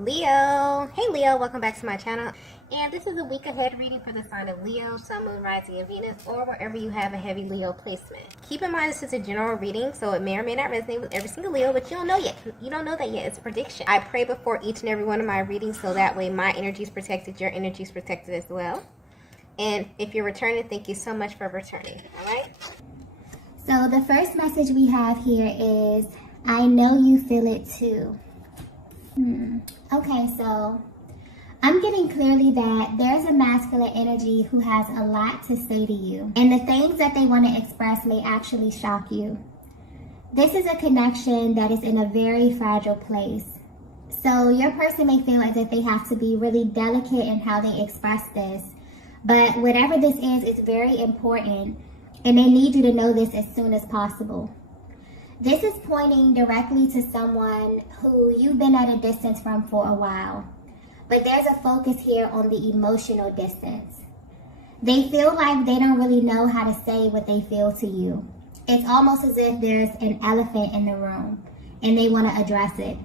Leo. Hey Leo, welcome back to my channel. And this is a week ahead reading for the sign of Leo, Sun, Moon, Rising, and Venus, or wherever you have a heavy Leo placement. Keep in mind this is a general reading, so it may or may not resonate with every single Leo, but you don't know yet. You don't know that yet. It's a prediction. I pray before each and every one of my readings, so that way my energy is protected, your energy is protected as well. And if you're returning, thank you so much for returning. All right? So the first message we have here is, I know you feel it too. Okay, so I'm getting clearly that there's a masculine energy who has a lot to say to you. And the things that they want to express may actually shock you. This is a connection that is in a very fragile place. So your person may feel as if they have to be really delicate in how they express this. But whatever this is, it's very important. And they need you to know this as soon as possible. This is pointing directly to someone who you've been at a distance from for a while. But there's a focus here on the emotional distance. They feel like they don't really know how to say what they feel to you. It's almost as if there's an elephant in the room and they want to address it.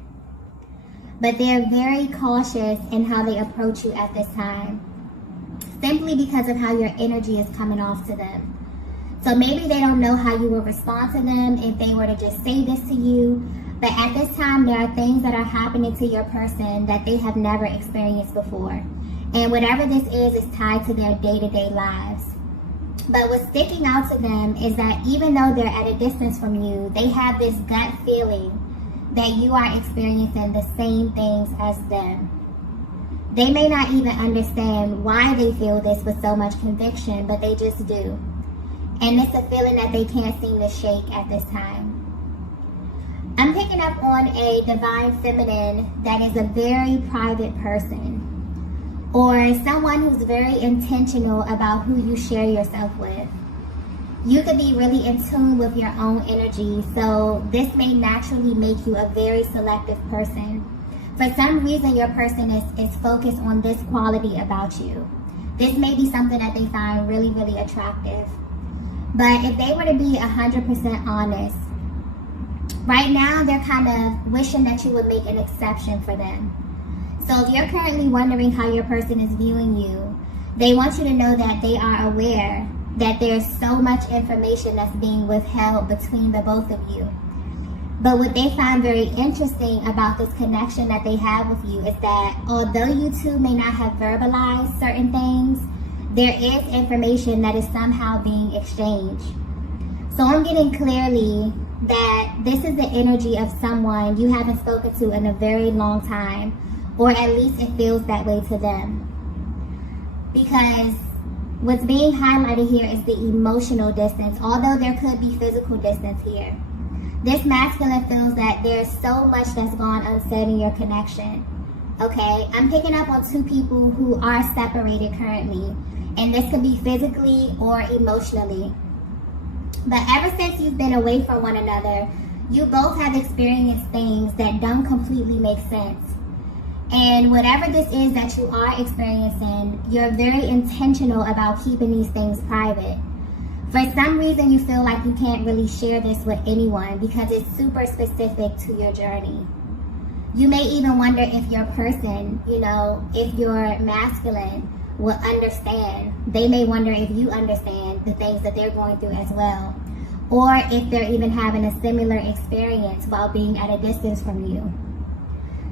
But they're very cautious in how they approach you at this time, simply because of how your energy is coming off to them. So maybe they don't know how you will respond to them if they were to just say this to you. But at this time, there are things that are happening to your person that they have never experienced before. And whatever this is tied to their day-to-day lives. But what's sticking out to them is that even though they're at a distance from you, they have this gut feeling that you are experiencing the same things as them. They may not even understand why they feel this with so much conviction, but they just do. And it's a feeling that they can't seem to shake at this time. I'm picking up on a divine feminine that is a very private person, or someone who's very intentional about who you share yourself with. You could be really in tune with your own energy, so this may naturally make you a very selective person. For some reason, your person is focused on this quality about you. This may be something that they find really, really attractive. But if they were to be 100% honest, right now they're kind of wishing that you would make an exception for them. So if you're currently wondering how your person is viewing you, they want you to know that they are aware that there's so much information that's being withheld between the both of you. But what they find very interesting about this connection that they have with you is that although you two may not have verbalized certain things, there is information that is somehow being exchanged. So I'm getting clearly that this is the energy of someone you haven't spoken to in a very long time, or at least it feels that way to them. Because what's being highlighted here is the emotional distance, although there could be physical distance here. This masculine feels that there's so much that's gone unsaid in your connection. Okay, I'm picking up on two people who are separated currently. And this could be physically or emotionally. But ever since you've been away from one another, you both have experienced things that don't completely make sense. And whatever this is that you are experiencing, you're very intentional about keeping these things private. For some reason, you feel like you can't really share this with anyone because it's super specific to your journey. You may even wonder if your person, if you're masculine, will understand. They may wonder if you understand the things that they're going through as well, or if they're even having a similar experience while being at a distance from you.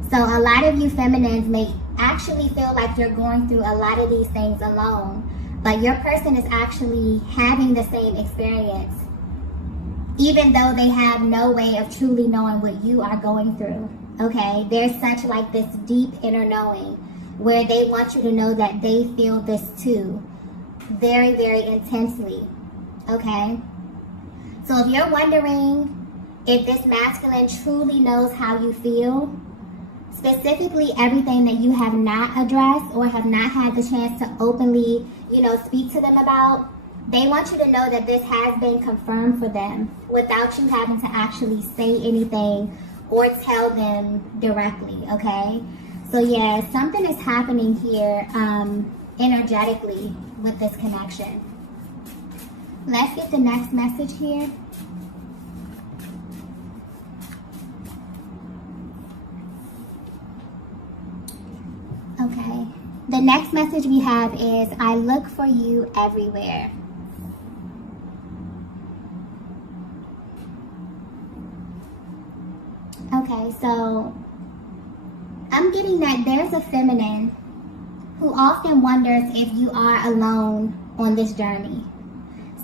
So a lot of you feminines may actually feel like you're going through a lot of these things alone, but your person is actually having the same experience, even though they have no way of truly knowing what you are going through. Okay, there's such like this deep inner knowing where they want you to know that they feel this too, very, very intensely, okay? So if you're wondering if this masculine truly knows how you feel, specifically everything that you have not addressed or have not had the chance to openly, speak to them about, they want you to know that this has been confirmed for them without you having to actually say anything or tell them directly, okay? So yeah, something is happening here energetically with this connection. Let's get the next message here. Okay. The next message we have is, I look for you everywhere. Okay, so I'm getting that there's a feminine who often wonders if you are alone on this journey,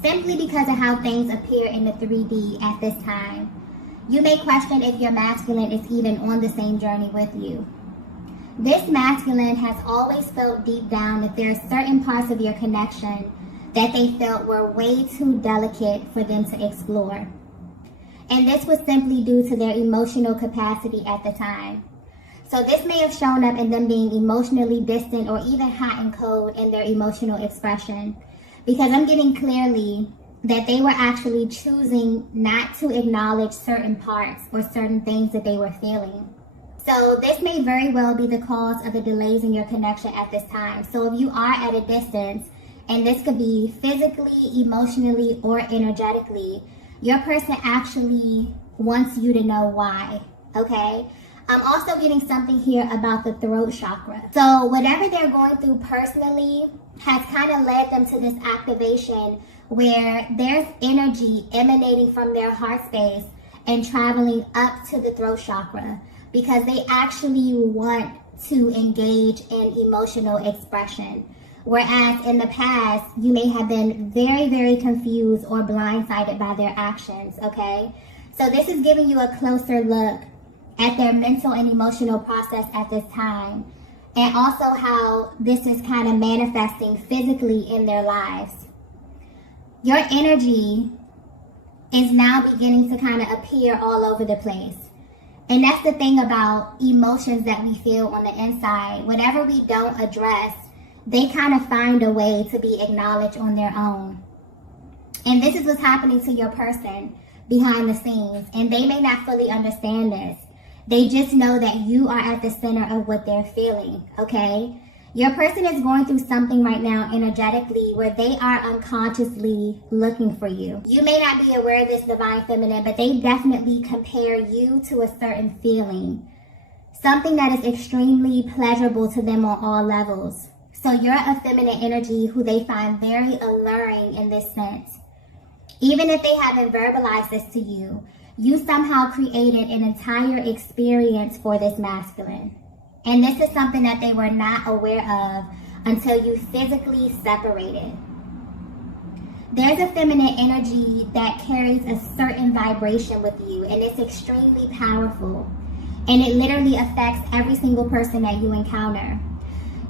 simply because of how things appear in the 3D at this time. You may question if your masculine is even on the same journey with you. This masculine has always felt deep down that there are certain parts of your connection that they felt were way too delicate for them to explore. And this was simply due to their emotional capacity at the time. So this may have shown up in them being emotionally distant or even hot and cold in their emotional expression, because I'm getting clearly that they were actually choosing not to acknowledge certain parts or certain things that they were feeling. So this may very well be the cause of the delays in your connection at this time. So if you are at a distance, and this could be physically, emotionally, or energetically, your person actually wants you to know why, okay? I'm also getting something here about the throat chakra. So whatever they're going through personally has kind of led them to this activation where there's energy emanating from their heart space and traveling up to the throat chakra, because they actually want to engage in emotional expression. Whereas in the past, you may have been very, very confused or blindsided by their actions, okay? So this is giving you a closer look at their mental and emotional process at this time, and also how this is kind of manifesting physically in their lives. Your energy is now beginning to kind of appear all over the place. And that's the thing about emotions that we feel on the inside. Whatever we don't address, they kind of find a way to be acknowledged on their own. And this is what's happening to your person behind the scenes. And they may not fully understand this. They just know that you are at the center of what they're feeling, okay? Your person is going through something right now energetically where they are unconsciously looking for you. You may not be aware of this, divine feminine, but they definitely compare you to a certain feeling. Something that is extremely pleasurable to them on all levels. So you're a feminine energy who they find very alluring in this sense. Even if they haven't verbalized this to you, you somehow created an entire experience for this masculine. And this is something that they were not aware of until you physically separated. There's a feminine energy that carries a certain vibration with you, and it's extremely powerful. And it literally affects every single person that you encounter.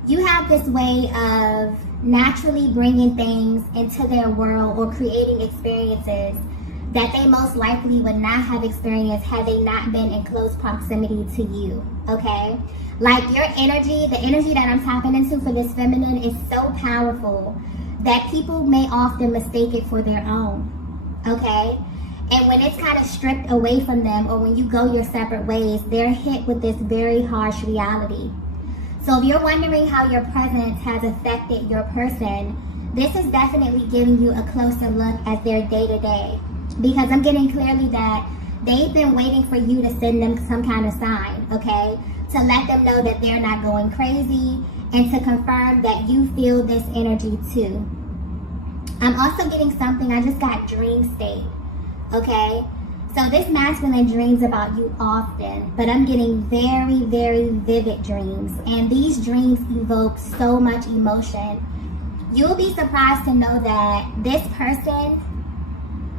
You have this way of naturally bringing things into their world or creating experiences that they most likely would not have experienced had they not been in close proximity to you, okay? Like your energy, the energy that I'm tapping into for this feminine is so powerful that people may often mistake it for their own, okay? And when it's kind of stripped away from them, or when you go your separate ways, they're hit with this very harsh reality. So if you're wondering how your presence has affected your person, this is definitely giving you a closer look at their day-to-day. Because I'm getting clearly that they've been waiting for you to send them some kind of sign, okay? To let them know that they're not going crazy, and to confirm that you feel this energy too. I'm also getting something, I just got dream state, okay? So this masculine dreams about you often, but I'm getting very, very vivid dreams. And these dreams evoke so much emotion. You'll be surprised to know that this person,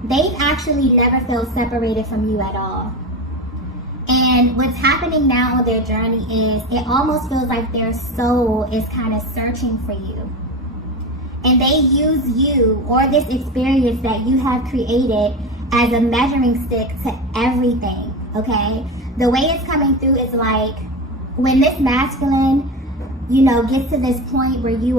they've actually never felt separated from you at all. And what's happening now on their journey is it almost feels like their soul is kind of searching for you. And they use you or this experience that you have created as a measuring stick to everything, okay? The way it's coming through is like when this masculine, gets to this point where you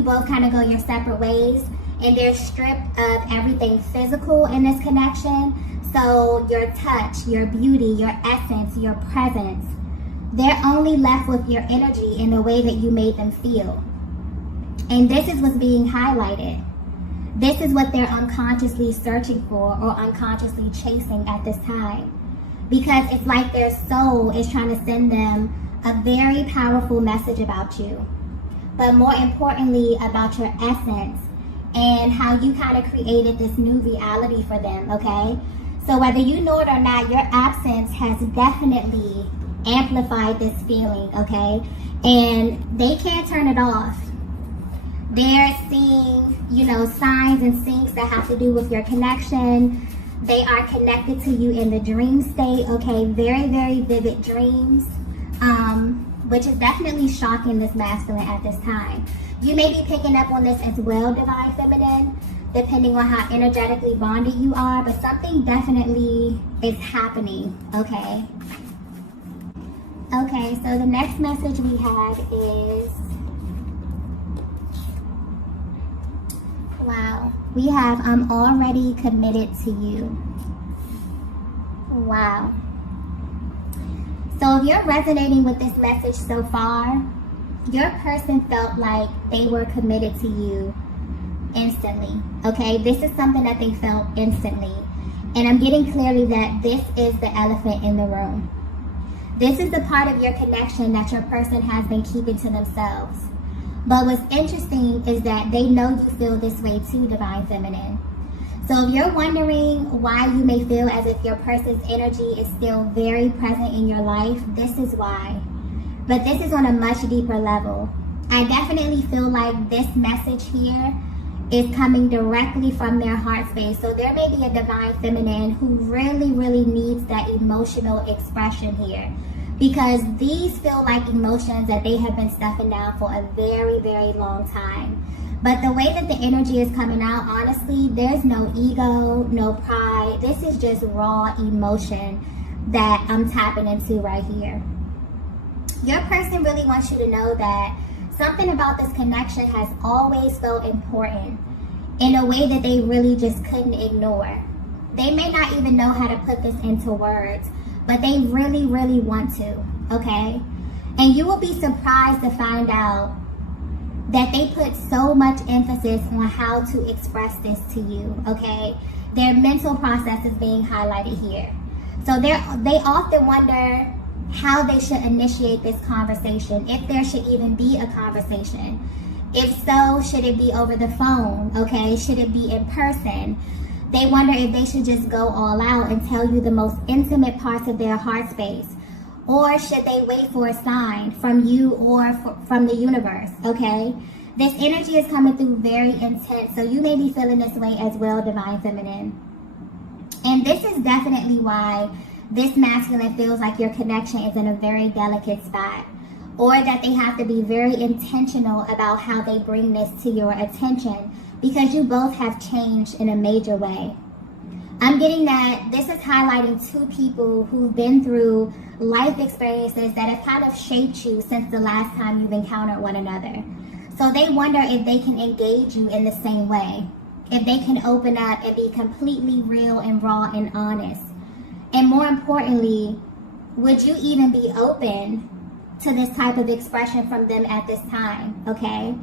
both kind of go your separate ways, and they're stripped of everything physical in this connection. So your touch, your beauty, your essence, your presence, they're only left with your energy in the way that you made them feel. And this is what's being highlighted. This is what they're unconsciously searching for or unconsciously chasing at this time. Because it's like their soul is trying to send them a very powerful message about you, but more importantly about your essence and how you kind of created this new reality for them, okay? So whether you know it or not, your absence has definitely amplified this feeling, okay? And they can't turn it off. They're seeing, signs and syncs that have to do with your connection. They are connected to you in the dream state, okay? Very, very vivid dreams, which is definitely shocking this masculine at this time. You may be picking up on this as well, Divine Feminine, depending on how energetically bonded you are, but something definitely is happening, okay? Okay, so the next message we have is, wow, we have, I'm already committed to you. Wow. So if you're resonating with this message so far, your person felt like they were committed to you instantly, okay? This is something that they felt instantly. And I'm getting clearly that this is the elephant in the room. This is the part of your connection that your person has been keeping to themselves. But what's interesting is that they know you feel this way too, Divine Feminine. So if you're wondering why you may feel as if your person's energy is still very present in your life, this is why. But this is on a much deeper level. I definitely feel like this message here is coming directly from their heart space. So there may be a Divine Feminine who really, really needs that emotional expression here, because these feel like emotions that they have been stuffing down for a very, very long time. But the way that the energy is coming out, honestly, there's no ego, no pride. This is just raw emotion that I'm tapping into right here. Your person really wants you to know that something about this connection has always felt important in a way that they really just couldn't ignore. They may not even know how to put this into words, but they really, really want to, okay? And you will be surprised to find out that they put so much emphasis on how to express this to you, okay? Their mental process is being highlighted here. So they often wonder how they should initiate this conversation, if there should even be a conversation. If so, should it be over the phone, okay? Should it be in person? They wonder if they should just go all out and tell you the most intimate parts of their heart space. Or should they wait for a sign from you or from the universe, okay? This energy is coming through very intense, so you may be feeling this way as well, Divine Feminine. And this is definitely why this masculine feels like your connection is in a very delicate spot, or that they have to be very intentional about how they bring this to your attention, because you both have changed in a major way. I'm getting that this is highlighting two people who've been through life experiences that have kind of shaped you since the last time you've encountered one another. So they wonder if they can engage you in the same way, if they can open up and be completely real and raw and honest. And more importantly, would you even be open to this type of expression from them at this time, okay?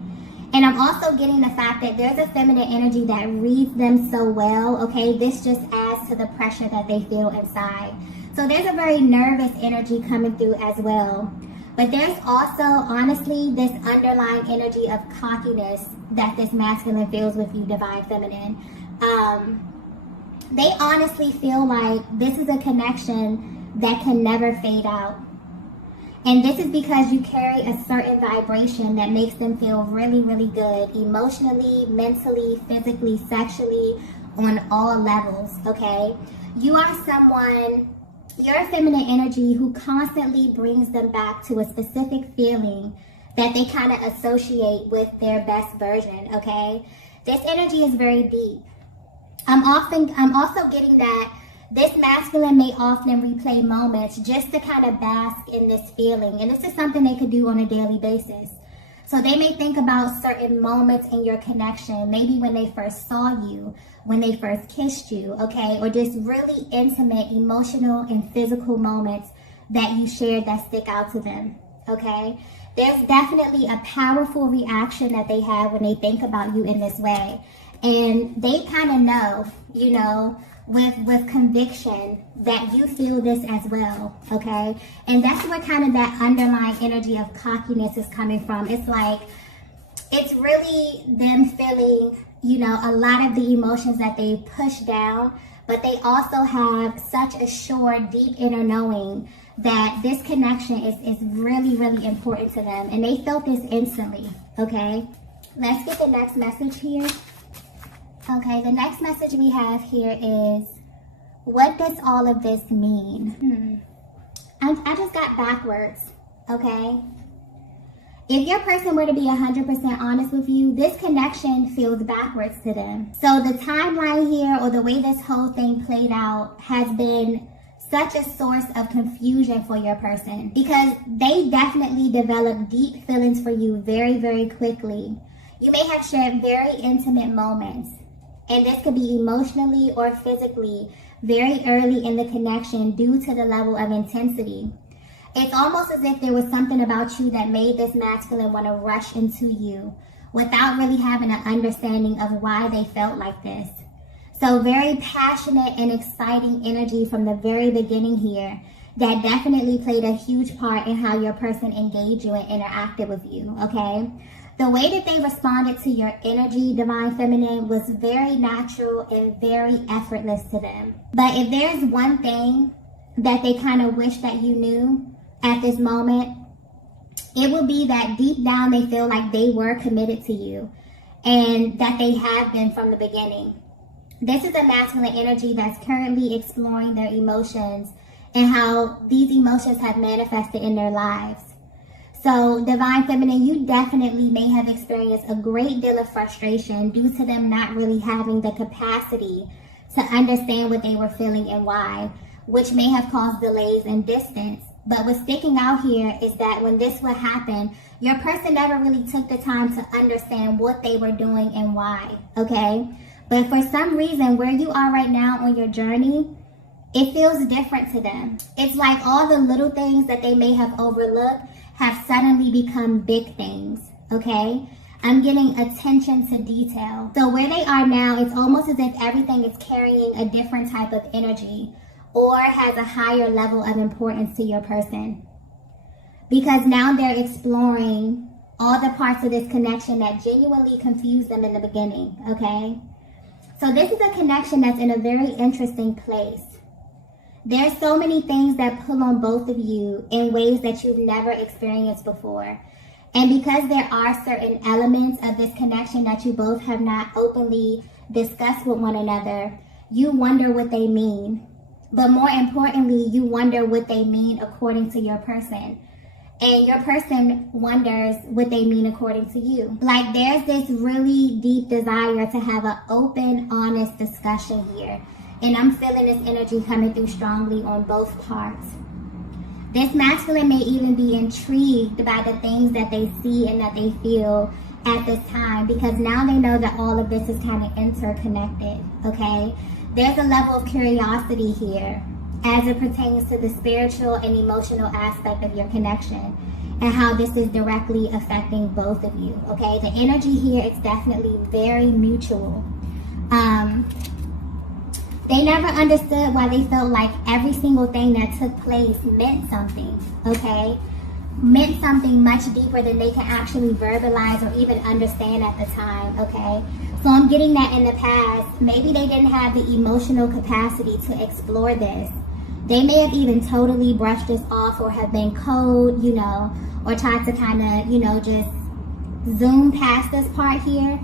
And I'm also getting the fact that there's a feminine energy that reads them so well, okay? This just adds to the pressure that they feel inside. So there's a very nervous energy coming through as well. But there's also, honestly, this underlying energy of cockiness that this masculine feels with you, Divine Feminine. They honestly feel like this is a connection that can never fade out. And this is because you carry a certain vibration that makes them feel really, really good emotionally, mentally, physically, sexually, on all levels, okay? You are someone, you're a feminine energy who constantly brings them back to a specific feeling that they kind of associate with their best version, okay? This energy is very deep. I'm also getting that this masculine may often replay moments just to kind of bask in this feeling. And this is something they could do on a daily basis. So they may think about certain moments in your connection, maybe when they first saw you, when they first kissed you, okay? Or just really intimate, emotional, and physical moments that you shared that stick out to them, okay? There's definitely a powerful reaction that they have when they think about you in this way. And they kind of know, with conviction that you feel this as well, okay? And that's where kind of that underlying energy of cockiness is coming from. It's like, it's really them feeling, you know, a lot of the emotions that they push down, but they also have such a sure, deep inner knowing that this connection is really, really important to them. And they felt this instantly, okay? Let's get the next message here. Okay, the next message we have here is, what does all of this mean? I just got backwards, okay? If your person were to be 100% honest with you, this connection feels backwards to them. So the timeline here, or the way this whole thing played out, has been such a source of confusion for your person, because they definitely developed deep feelings for you very, very quickly. You may have shared very intimate moments, and this could be emotionally or physically very early in the connection due to the level of intensity. It's almost as if there was something about you that made this masculine want to rush into you without really having an understanding of why they felt like this. So very passionate and exciting energy from the very beginning here that definitely played a huge part in how your person engaged you and interacted with you, okay? The way that they responded to your energy, Divine Feminine, was very natural and very effortless to them. But if there's one thing that they kind of wish that you knew at this moment, it would be that deep down they feel like they were committed to you, and that they have been from the beginning. This is a masculine energy that's currently exploring their emotions and how these emotions have manifested in their lives. So, Divine Feminine, you definitely may have experienced a great deal of frustration due to them not really having the capacity to understand what they were feeling and why, which may have caused delays and distance. But what's sticking out here is that when this would happen, your person never really took the time to understand what they were doing and why, okay? But for some reason, where you are right now on your journey, it feels different to them. It's like all the little things that they may have overlooked have suddenly become big things, okay? I'm getting attention to detail. So where they are now, it's almost as if everything is carrying a different type of energy or has a higher level of importance to your person. Because now they're exploring all the parts of this connection that genuinely confused them in the beginning, okay? So this is a connection that's in a very interesting place. There's so many things that pull on both of you in ways that you've never experienced before. And because there are certain elements of this connection that you both have not openly discussed with one another, you wonder what they mean. But more importantly, you wonder what they mean according to your person. And your person wonders what they mean according to you. Like, there's this really deep desire to have an open, honest discussion here. And I'm feeling this energy coming through strongly on both parts. This masculine may even be intrigued by the things that they see and that they feel at this time, because now they know that all of this is kind of interconnected, okay? There's a level of curiosity here as it pertains to the spiritual and emotional aspect of your connection and how this is directly affecting both of you, okay? The energy here is definitely very mutual. They never understood why they felt like every single thing that took place meant something, okay? Meant something much deeper than they can actually verbalize or even understand at the time, okay? So I'm getting that in the past, maybe they didn't have the emotional capacity to explore this. They may have even totally brushed this off or have been cold, you know, or tried to kind of, you know, just zoom past this part here.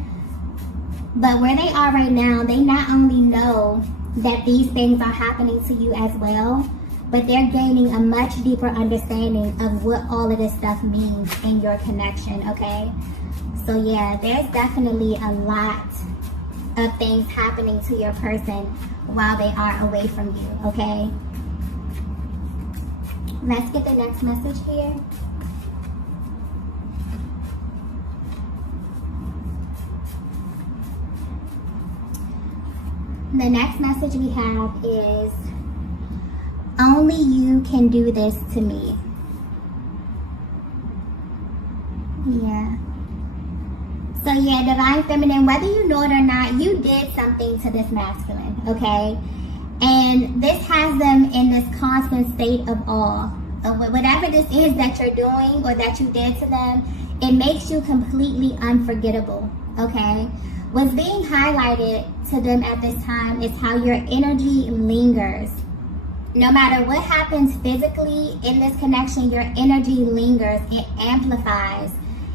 But where they are right now, they not only know that these things are happening to you as well, but they're gaining a much deeper understanding of what all of this stuff means in your connection, okay? So yeah, there's definitely a lot of things happening to your person while they are away from you, okay? Let's get the next message here. The next message we have is, only you can do this to me. Yeah. So yeah, Divine Feminine, whether you know it or not, you did something to this masculine, okay? And this has them in this constant state of awe. Whatever this is that you're doing or that you did to them, it makes you completely unforgettable, okay? What's being highlighted to them at this time is how your energy lingers. No matter what happens physically in this connection, your energy lingers. It amplifies.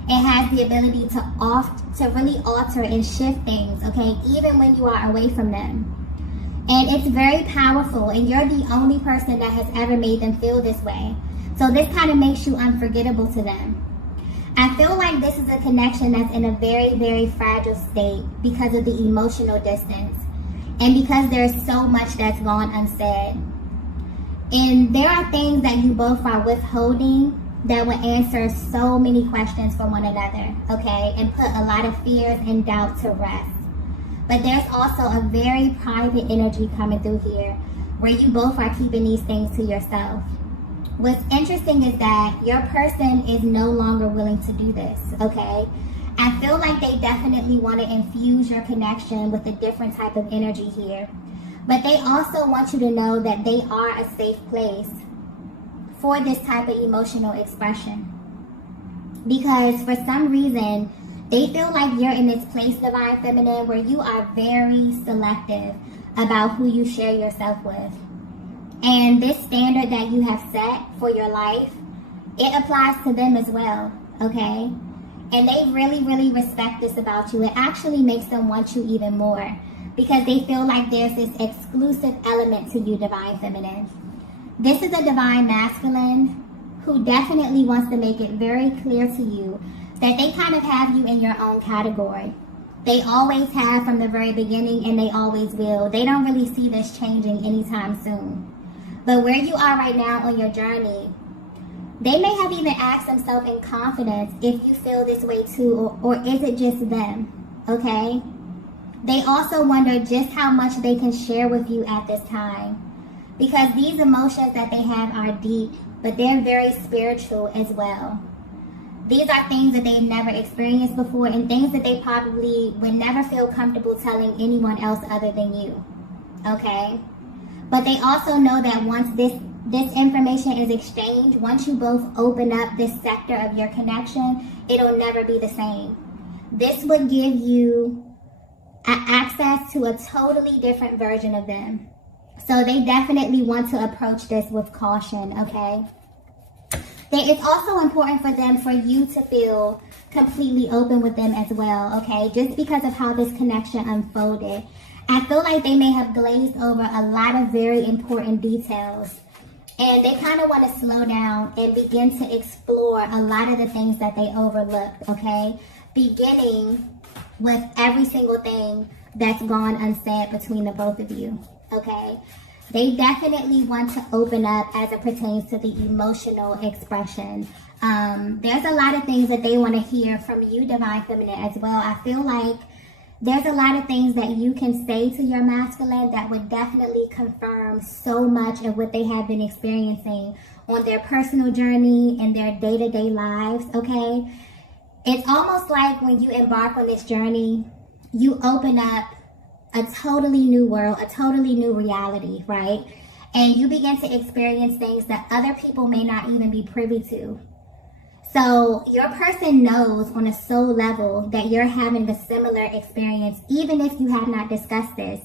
It has the ability to really alter and shift things, okay, even when you are away from them. And it's very powerful, and you're the only person that has ever made them feel this way. So this kind of makes you unforgettable to them. I feel like this is a connection that's in a very, very fragile state because of the emotional distance and because there's so much that's gone unsaid. And there are things that you both are withholding that will answer so many questions from one another, okay, and put a lot of fears and doubt to rest. But there's also a very private energy coming through here where you both are keeping these things to yourself. What's interesting is that your person is no longer willing to do this, okay? I feel like they definitely want to infuse your connection with a different type of energy here. But they also want you to know that they are a safe place for this type of emotional expression. Because for some reason, they feel like you're in this place, Divine Feminine, where you are very selective about who you share yourself with. And this standard that you have set for your life, it applies to them as well, okay? And they really, really respect this about you. It actually makes them want you even more because they feel like there's this exclusive element to you, Divine Feminine. This is a Divine Masculine who definitely wants to make it very clear to you that they kind of have you in your own category. They always have from the very beginning, and they always will. They don't really see this changing anytime soon. But where you are right now on your journey, they may have even asked themselves in confidence if you feel this way too, or is it just them, okay? They also wonder just how much they can share with you at this time, because these emotions that they have are deep, but they're very spiritual as well. These are things that they've never experienced before and things that they probably would never feel comfortable telling anyone else other than you, okay? But they also know that once this information is exchanged, once you both open up this sector of your connection, it'll never be the same. This would give you access to a totally different version of them. So they definitely want to approach this with caution, okay? It's also important for them for you to feel completely open with them as well, okay? Just because of how this connection unfolded. I feel like they may have glazed over a lot of very important details. And they kind of want to slow down and begin to explore a lot of the things that they overlooked, okay? Beginning with every single thing that's gone unsaid between the both of you, okay? They definitely want to open up as it pertains to the emotional expression. There's a lot of things that they want to hear from you, Divine Feminine, as well. I feel like there's a lot of things that you can say to your masculine that would definitely confirm so much of what they have been experiencing on their personal journey and their day-to-day lives, okay? It's almost like when you embark on this journey, you open up a totally new world, a totally new reality, right? And you begin to experience things that other people may not even be privy to. So your person knows on a soul level that you're having a similar experience, even if you have not discussed this.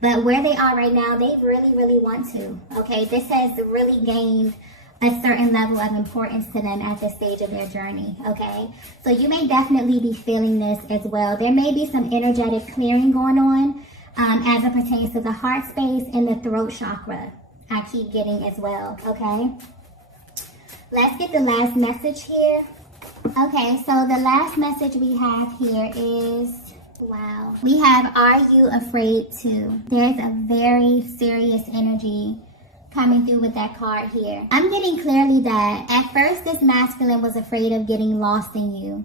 But where they are right now, they really, really want to, okay? This has really gained a certain level of importance to them at this stage of their journey, okay? So you may definitely be feeling this as well. There may be some energetic clearing going on as it pertains to the heart space and the throat chakra. I keep getting as well, okay? Let's get the last message here. Okay, so the last message we have here is, wow. We have, are you afraid to? There's a very serious energy coming through with that card here. I'm getting clearly that at first this masculine was afraid of getting lost in you.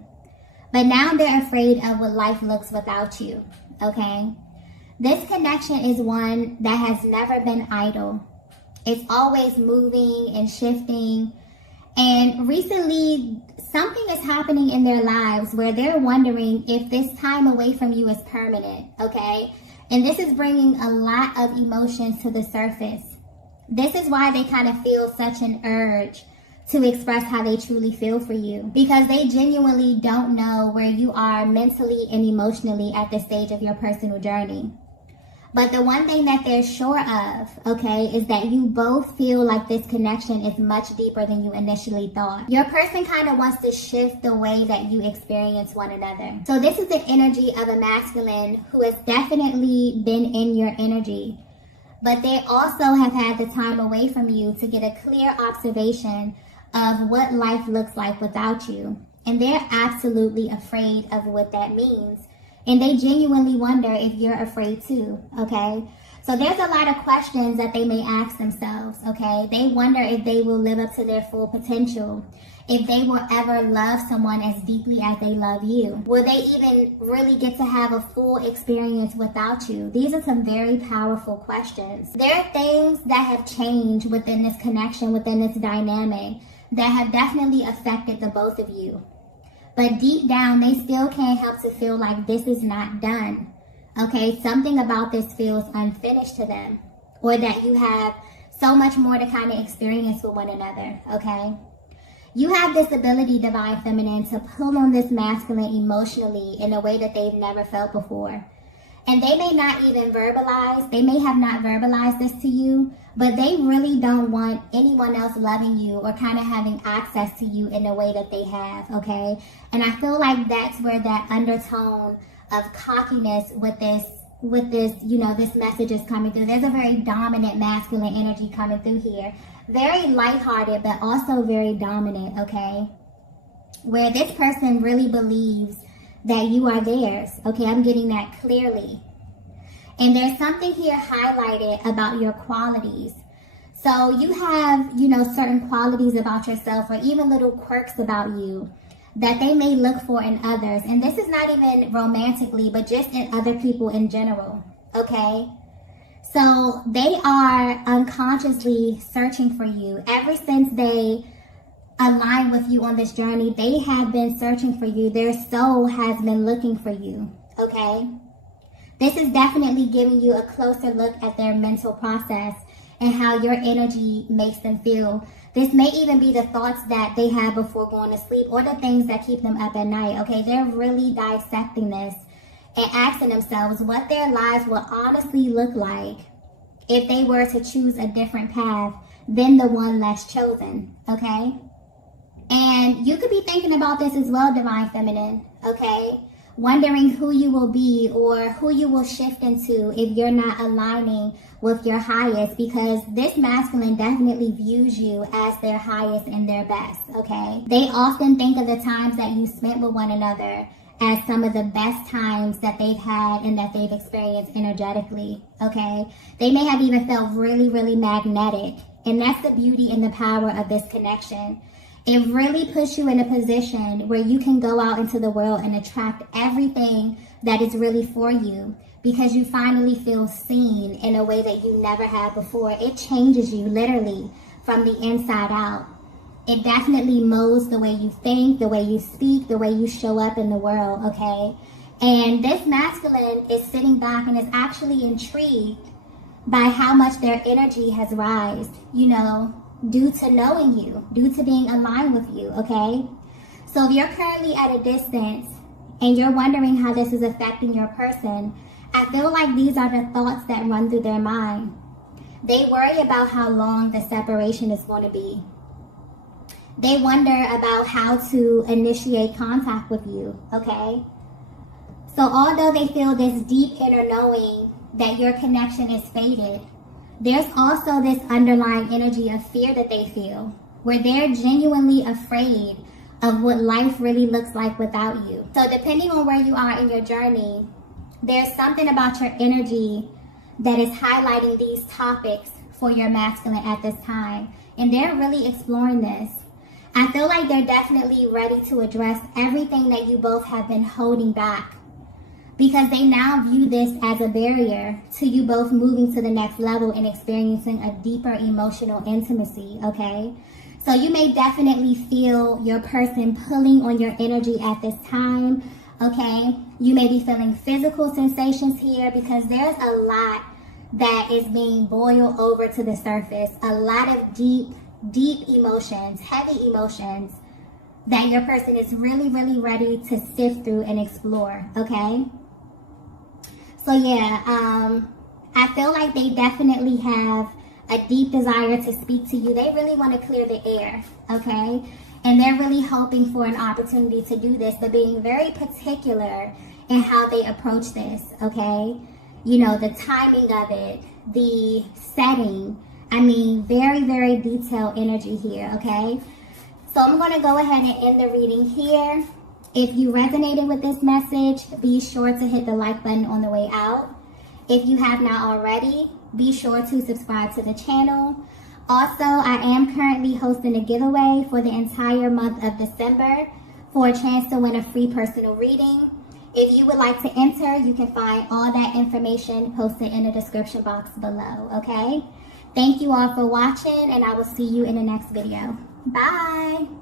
But now they're afraid of what life looks without you, okay? This connection is one that has never been idle. It's always moving and shifting. And recently, something is happening in their lives where they're wondering if this time away from you is permanent, okay? And this is bringing a lot of emotions to the surface. This is why they kind of feel such an urge to express how they truly feel for you, because they genuinely don't know where you are mentally and emotionally at this stage of your personal journey. But the one thing that they're sure of, okay, is that you both feel like this connection is much deeper than you initially thought. Your person kind of wants to shift the way that you experience one another. So this is the energy of a masculine who has definitely been in your energy, but they also have had the time away from you to get a clear observation of what life looks like without you. And they're absolutely afraid of what that means. And they genuinely wonder if you're afraid too, okay? So there's a lot of questions that they may ask themselves, okay? They wonder if they will live up to their full potential, if they will ever love someone as deeply as they love you. Will they even really get to have a full experience without you? These are some very powerful questions. There are things that have changed within this connection, within this dynamic, that have definitely affected the both of you. But deep down, they still can't help to feel like this is not done. Okay, something about this feels unfinished to them, or that you have so much more to kind of experience with one another, okay? You have this ability, Divine Feminine, to pull on this masculine emotionally in a way that they've never felt before. And they may not even verbalize, they may have not verbalized this to you, but they really don't want anyone else loving you or kind of having access to you in the way that they have, okay? And I feel like that's where that undertone of cockiness with this, this message is coming through. There's a very dominant masculine energy coming through here. Very lighthearted, but also very dominant, okay? Where this person really believes that you are theirs, okay? I'm getting that clearly. And there's something here highlighted about your qualities. So you have, certain qualities about yourself, or even little quirks about you that they may look for in others. And this is not even romantically, but just in other people in general, okay? So they are unconsciously searching for you. Ever since they align with you on this journey, they have been searching for you. Their soul has been looking for you, okay? This is definitely giving you a closer look at their mental process and how your energy makes them feel. This may even be the thoughts that they have before going to sleep, or the things that keep them up at night, okay? They're really dissecting this and asking themselves what their lives will honestly look like if they were to choose a different path than the one less chosen, okay? And you could be thinking about this as well, Divine Feminine, okay? Wondering who you will be or who you will shift into if you're not aligning with your highest, because this masculine definitely views you as their highest and their best, okay? They often think of the times that you spent with one another as some of the best times that they've had and that they've experienced energetically, okay? They may have even felt really, really magnetic, and that's the beauty and the power of this connection. It really puts you in a position where you can go out into the world and attract everything that is really for you, because you finally feel seen in a way that you never had before. It changes you literally from the inside out. It definitely molds the way you think, the way you speak, the way you show up in the world, okay? And this masculine is sitting back and is actually intrigued by how much their energy has risen, due to knowing you, due to being aligned with you, okay? So if you're currently at a distance and you're wondering how this is affecting your person, I feel like these are the thoughts that run through their mind. They worry about how long the separation is going to be. They wonder about how to initiate contact with you, okay? So although they feel this deep inner knowing that your connection is faded, there's also this underlying energy of fear that they feel, where they're genuinely afraid of what life really looks like without you. So depending on where you are in your journey, there's something about your energy that is highlighting these topics for your masculine at this time. And they're really exploring this. I feel like they're definitely ready to address everything that you both have been holding back, because they now view this as a barrier to you both moving to the next level and experiencing a deeper emotional intimacy, okay? So you may definitely feel your person pulling on your energy at this time, okay? You may be feeling physical sensations here because there's a lot that is being boiled over to the surface. A lot of deep emotions, heavy emotions that your person is really, really ready to sift through and explore, okay? So yeah, I feel like they definitely have a deep desire to speak to you. They really want to clear the air, okay? And they're really hoping for an opportunity to do this, but being very particular in how they approach this, okay? You know, the timing of it, the setting. I mean, very, very detailed energy here, okay? So I'm going to go ahead and end the reading here. If you resonated with this message, be sure to hit the like button on the way out. If you have not already, be sure to subscribe to the channel. Also, I am currently hosting a giveaway for the entire month of December for a chance to win a free personal reading. If you would like to enter, you can find all that information posted in the description box below, okay? Thank you all for watching, and I will see you in the next video. Bye!